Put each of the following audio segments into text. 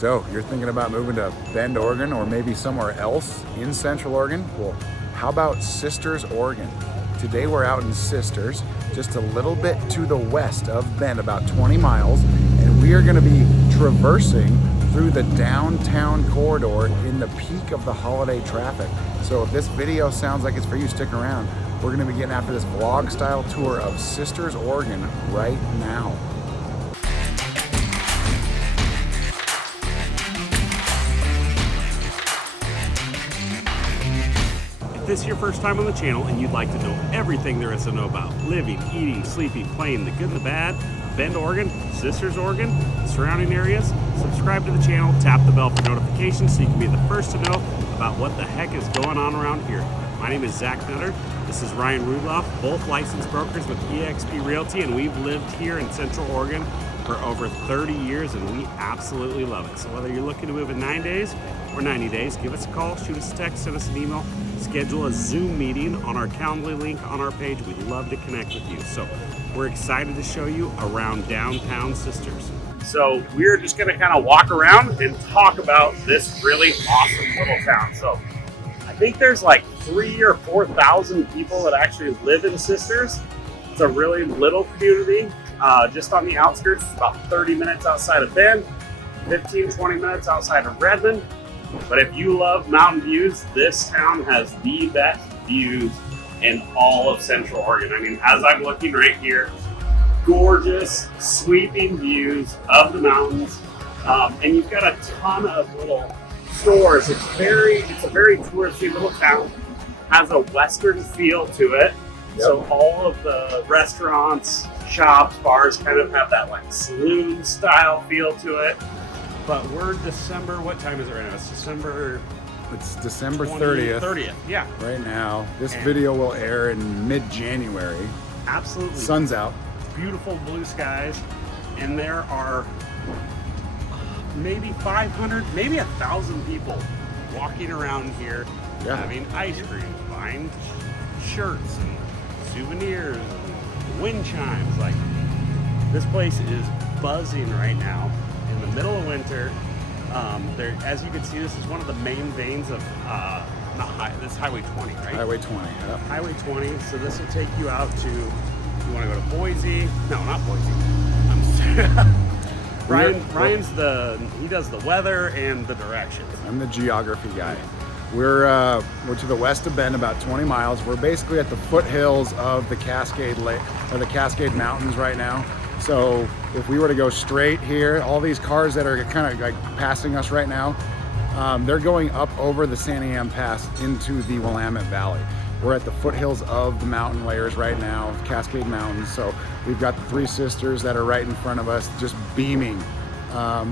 So you're thinking about moving to Bend, Oregon, or maybe somewhere else in Central Oregon? Well, how about Sisters, Oregon? Today we're out in Sisters, just a little bit to the west of Bend, about 20 miles, and we are gonna be traversing through the downtown corridor in the peak of the holiday traffic. So if this video sounds like it's for you, stick around. We're gonna be getting after this vlog style tour of Sisters, Oregon right now. If this is your first time on the channel and you'd like to know everything there is to know about living, eating, sleeping, playing, the good and the bad, Bend, Oregon, Sisters, Oregon, surrounding areas, subscribe to the channel, tap the bell for notifications so you can be the first to know about what the heck is going on around here. My name is Zach Nutter. This is Ryan Rudloff, both licensed brokers with eXp Realty, and we've lived here in Central Oregon for over 30 years and we absolutely love it. So whether you're looking to move in 9 days or 90 days, give us a call, shoot us a text, send us an email, schedule a Zoom meeting on our Calendly link on our page. We'd love to connect with you. So we're excited to show you around downtown Sisters. So we're just gonna kind of walk around and talk about this really awesome little town. So I think there's like 3,000 or 4,000 people that actually live in Sisters. It's a really little community, just on the outskirts. It's about 30 minutes outside of Bend, 15, 20 minutes outside of Redmond. But if you love mountain views, this town has the best views in all of Central Oregon. I mean, as I'm looking right here, gorgeous, sweeping views of the mountains. And you've got a ton of little stores. It's a very touristy little town. Has a Western feel to it. Yep. So all of the restaurants, shops, bars kind of have that like saloon style feel to it. But we're December, what time is it right now? It's December 30th. 30th, yeah. Right now. This video will air in mid-January. Absolutely. Sun's out. Beautiful blue skies. And there are maybe 500, maybe 1,000 people walking around here, having ice cream, buying shirts and souvenirs and wind chimes. Like, this place is buzzing right now. In the middle of winter, there, as you can see, this is one of the main veins of this Highway 20, right? Highway 20, yeah. Highway 20. So this will take you out to. You want to go to Boise? No, not Boise. Ryan's he does the weather and the directions. I'm the geography guy. We're to the west of Bend, about 20 miles. We're basically at the foothills of the Cascade Lake or the Cascade Mountains right now. So if we were to go straight here, all these cars that are kind of like passing us right now, they're going up over the Santiam Pass into the Willamette Valley. We're at the foothills of the mountain layers right now, Cascade Mountains. So we've got the Three Sisters that are right in front of us, just beaming.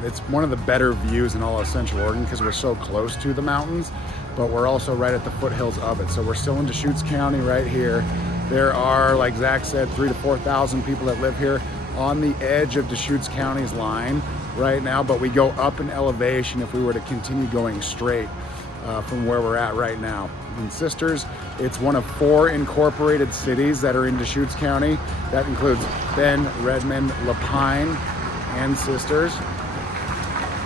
It's one of the better views in all of Central Oregon because we're so close to the mountains, but we're also right at the foothills of it. So we're still in Deschutes County right here. There are, like Zach said, 3,000 to 4,000 people that live here on the edge of Deschutes County's line right now, but we go up in elevation if we were to continue going straight from where we're at right now. In Sisters, it's one of 4 incorporated cities that are in Deschutes County. That includes Bend, Redmond, Lapine, and Sisters.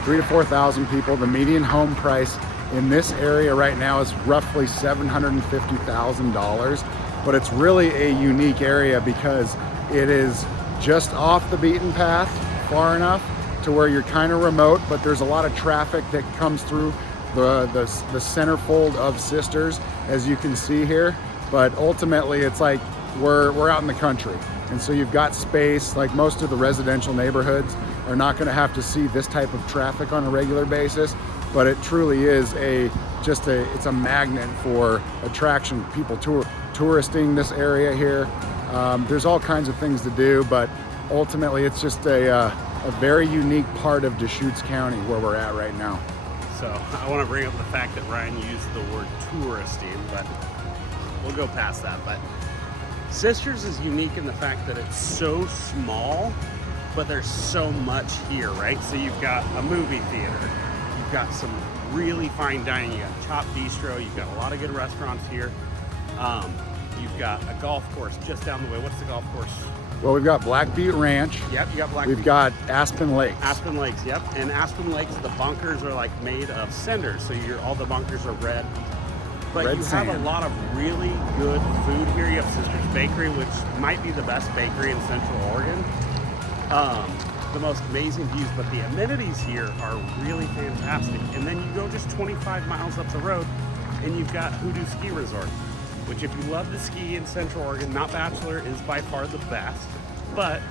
3,000 to 4,000 people. The median home price in this area right now is roughly $750,000, but it's really a unique area because it is just off the beaten path, far enough to where you're kind of remote, but there's a lot of traffic that comes through the centerfold of Sisters, as you can see here. But ultimately, it's like we're out in the country, and so you've got space. Like most of the residential neighborhoods are not going to have to see this type of traffic on a regular basis, but it truly is it's a magnet for attraction. People touristing this area here. There's all kinds of things to do, but ultimately it's just a very unique part of Deschutes County where we're at right now. So I want to bring up the fact that Ryan used the word touristing, but we'll go past that. But Sisters is unique in the fact that it's so small, but there's so much here, right? So you've got a movie theater, you've got some really fine dining, you got Chop Bistro, you've got a lot of good restaurants here. You've got a golf course just down the way. What's the golf course Well, we've got Black Butte Ranch. Yep, you got Black We've Butte. got Aspen Lakes. Aspen Lakes, yep. And Aspen Lakes, the bunkers are like made of cinders, so all the bunkers are red. But Red you sand. have a lot of really good food here. You have Sisters Bakery, which might be the best bakery in Central Oregon. The most amazing views, but the amenities here are really fantastic. And then you go just 25 miles up the road and you've got Hoodoo Ski Resort, which if you love to ski in Central Oregon, not Bachelor is by far the best, but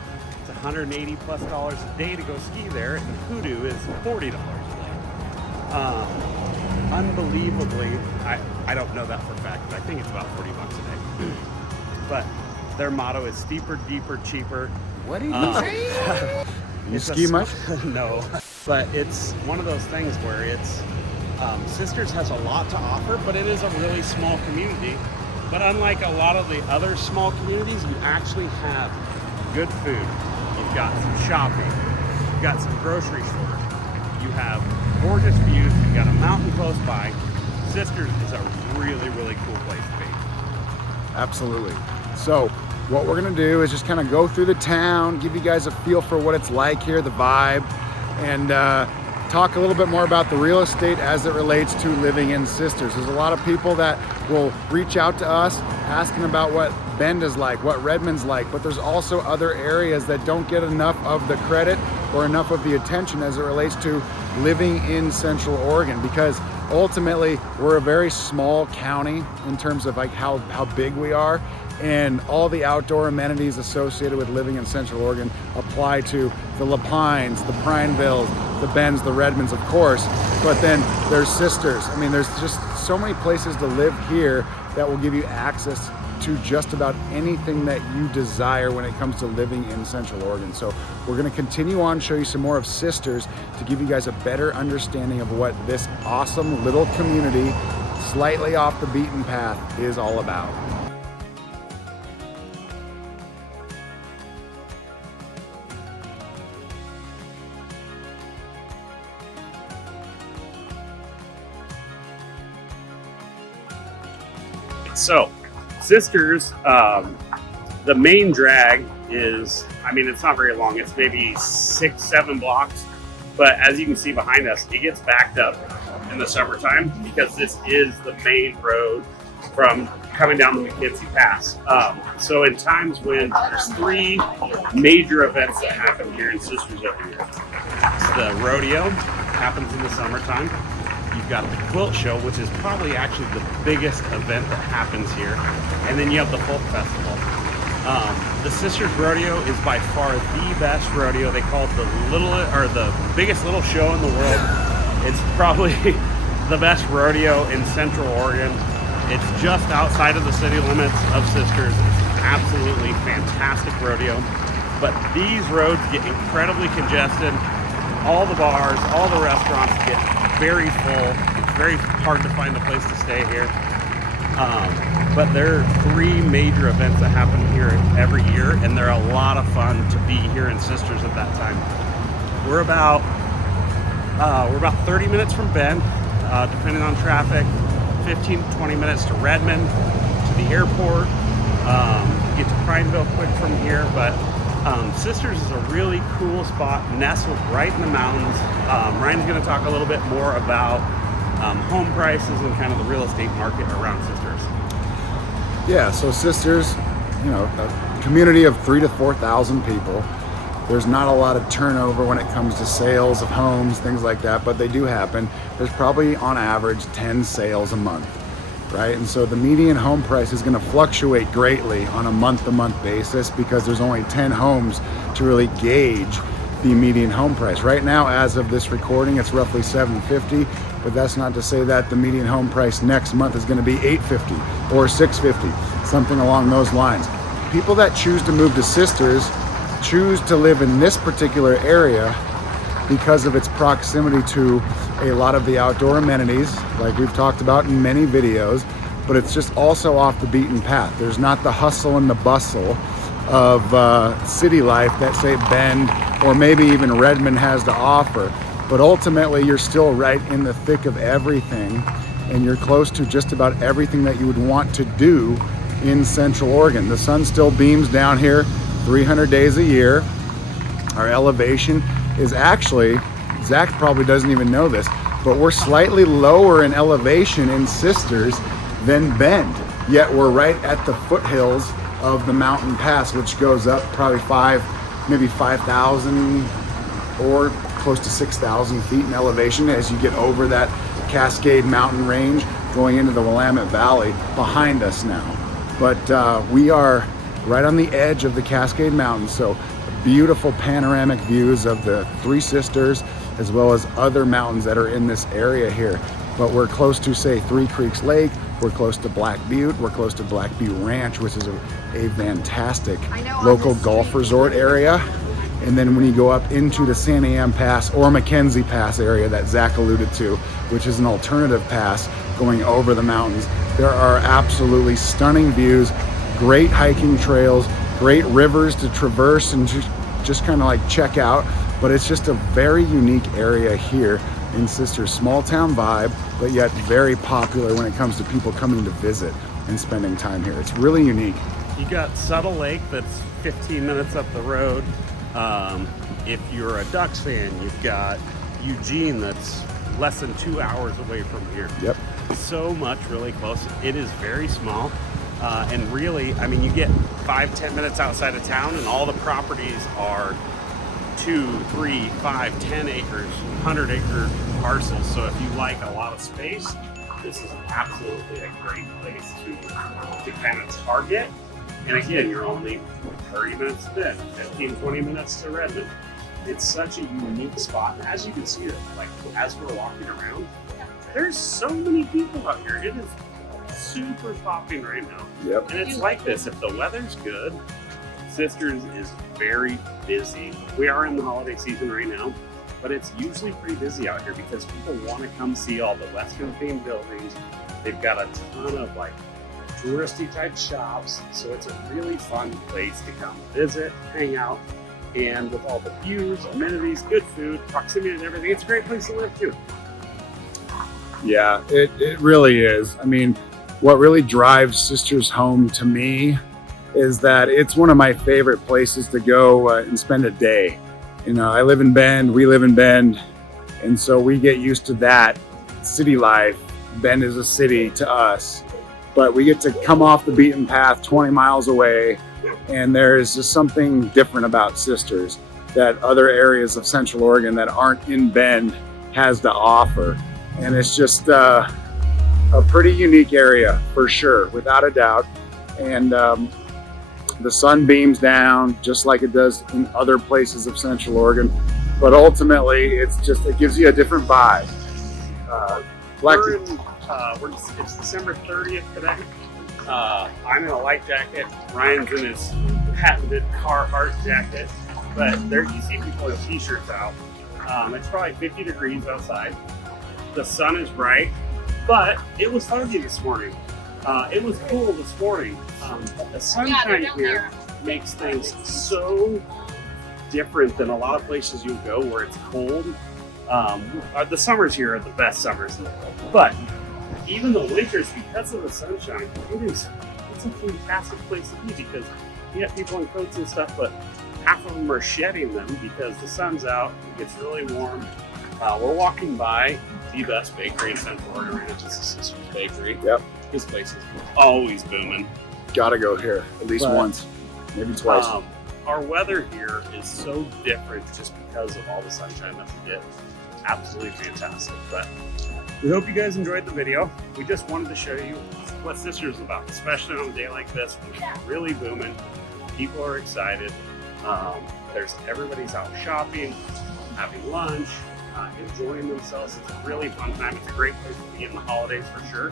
it's $180 plus a day to go ski there, and Hoodoo is $40 a day. Unbelievably, I don't know that for a fact, but I think it's about 40 bucks a day. But their motto is steeper, deeper, cheaper. What are you saying? You ski much? No, but it's one of those things where it's Sisters has a lot to offer, but it is a really small community. But unlike a lot of the other small communities, you actually have good food. You've got some shopping. You've got some grocery stores. You have gorgeous views. You've got a mountain close by. Sisters is a really, really cool place to be. Absolutely. So what we're gonna do is just kind of go through the town, give you guys a feel for what it's like here, the vibe, and talk a little bit more about the real estate as it relates to living in Sisters. There's a lot of people that will reach out to us asking about what Bend is like, what Redmond's like, but there's also other areas that don't get enough of the credit or enough of the attention as it relates to living in Central Oregon, because ultimately we're a very small county in terms of like how big we are, and all the outdoor amenities associated with living in Central Oregon apply to the La Pines, the Prinevilles, the Bends, the Redmonds, of course, but then there's Sisters. I mean, there's just so many places to live here that will give you access to just about anything that you desire when it comes to living in Central Oregon. So we're gonna continue on, show you some more of Sisters to give you guys a better understanding of what this awesome little community, slightly off the beaten path, is all about. So, Sisters, the main drag is, I mean, it's not very long. It's maybe 6-7 blocks. But as you can see behind us, it gets backed up in the summertime because this is the main road from coming down the McKinsey Pass. So in times when there's 3 major events that happen here in Sisters every year. It's the rodeo, happens in the summertime. You've got the Quilt Show, which is probably actually the biggest event that happens here. And then you have the Folk Festival. The Sisters Rodeo is by far the best rodeo. They call it the biggest little show in the world. It's probably the best rodeo in Central Oregon. It's just outside of the city limits of Sisters. It's an absolutely fantastic rodeo. But these roads get incredibly congested. All the bars, all the restaurants get very full. It's very hard to find a place to stay here. But there are 3 major events that happen here every year, and they're a lot of fun to be here in Sisters at that time. We're about 30 minutes from Bend, depending on traffic. 15 to 20 minutes to Redmond, to the airport. Get to Prineville quick from here, but Sisters is a really cool spot, nestled right in the mountains. Ryan's going to talk a little bit more about home prices and kind of the real estate market around Sisters. Yeah, so Sisters, you know, a community of 3,000 to 4,000 people. There's not a lot of turnover when it comes to sales of homes, things like that, but they do happen. There's probably on average 10 sales a month, right? And so the median home price is going to fluctuate greatly on a month-to-month basis because there's only 10 homes to really gauge the median home price. Right now, as of this recording, it's roughly $750, but that's not to say that the median home price next month is going to be $850 or $650, something along those lines. People that choose to move to Sisters choose to live in this particular area because of its proximity to a lot of the outdoor amenities, like we've talked about in many videos, but it's just also off the beaten path. There's not the hustle and the bustle of city life that, say, Bend or maybe even Redmond has to offer. But ultimately, you're still right in the thick of everything, and you're close to just about everything that you would want to do in Central Oregon. The sun still beams down here 300 days a year. Our elevation is actually, Zach probably doesn't even know this, but we're slightly lower in elevation in Sisters than Bend, yet we're right at the foothills of the mountain pass, which goes up probably maybe 5,000 or close to 6,000 feet in elevation as you get over that Cascade Mountain range going into the Willamette Valley behind us now. But we are right on the edge of the Cascade Mountains, so beautiful panoramic views of the Three Sisters as well as other mountains that are in this area here. But we're close to, say, Three Creeks Lake, we're close to Black Butte, we're close to Black Butte Ranch, which is a fantastic local golf resort area. And then when you go up into the Santa Am Pass or Mackenzie Pass area that Zach alluded to, which is an alternative pass going over the mountains, there are absolutely stunning views, great hiking trails, great rivers to traverse and just kind of like check out. But it's just a very unique area here in Sisters. Small town vibe, but yet very popular when it comes to people coming to visit and spending time here. It's really unique. You got Subtle Lake that's 15 minutes up the road. If you're a Ducks fan, you've got Eugene that's less than 2 hours away from here. Yep. So much really close. It is very small. And really, I mean, you get 5-10 minutes outside of town and all the properties are 2, 3, 5, 10 acres, 100-acre parcels. So if you like a lot of space, this is absolutely a great place to kind of target. And again, you're only 30 minutes to Bend, 15, 20 minutes to Redmond. It's such a unique spot. And as you can see, like as we're walking around, there's so many people out here. It is super popping right now. Yep. And it's like this, if the weather's good, Sisters is very busy. We are in the holiday season right now, but it's usually pretty busy out here because people want to come see all the Western themed buildings. They've got a ton of like touristy type shops. So it's a really fun place to come visit, hang out, and with all the views, amenities, good food, proximity and everything, it's a great place to live too. Yeah, it really is. I mean, what really drives Sisters home to me is that it's one of my favorite places to go and spend a day. You know, I live in Bend, we live in Bend, and so we get used to that city life. Bend is a city to us, but we get to come off the beaten path 20 miles away, and there's just something different about Sisters that other areas of Central Oregon that aren't in Bend has to offer. And it's just a pretty unique area for sure, without a doubt. And the sun beams down just like it does in other places of Central Oregon. But ultimately, it gives you a different vibe. It's December 30th today. I'm in a light jacket. Ryan's in his patented Carhartt jacket. But there you see people in t-shirts out. It's probably 50 degrees outside. The sun is bright, but it was foggy this morning. It was cool this morning. The sunshine here makes things so different than a lot of places you go where it's cold. The summers here are the best summers in the world, but even the winters, because of the sunshine, it's a fantastic place to be because you have people in coats and stuff, but half of them are shedding them because the sun's out, it gets really warm. We're walking by the best bakery in Central Oregon right now. This is Sisters Bakery. Yep. This place is always booming. Gotta go here at least once, maybe twice. Our weather here is so different just because of all the sunshine that we get. Absolutely fantastic. But we hope you guys enjoyed the video. We just wanted to show you what Sisters is about, especially on a day like this. It's really booming. People are excited. Everybody's out shopping, having lunch, enjoying themselves. It's a really fun time. It's a great place to be in the holidays for sure.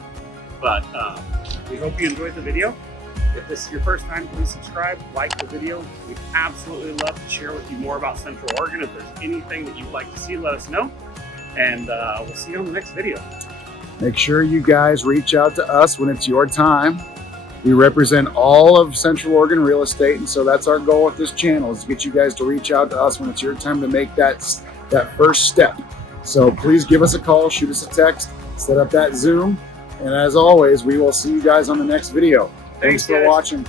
But we hope you enjoyed the video. If this is your first time, please subscribe, like the video. We'd absolutely love to share with you more about Central Oregon. If there's anything that you'd like to see, let us know. And we'll see you on the next video. Make sure you guys reach out to us when it's your time. We represent all of Central Oregon real estate, and so that's our goal with this channel, is to get you guys to reach out to us when it's your time to make that first step. So please give us a call, shoot us a text, set up that Zoom, and as always, we will see you guys on the next video. Thanks for watching.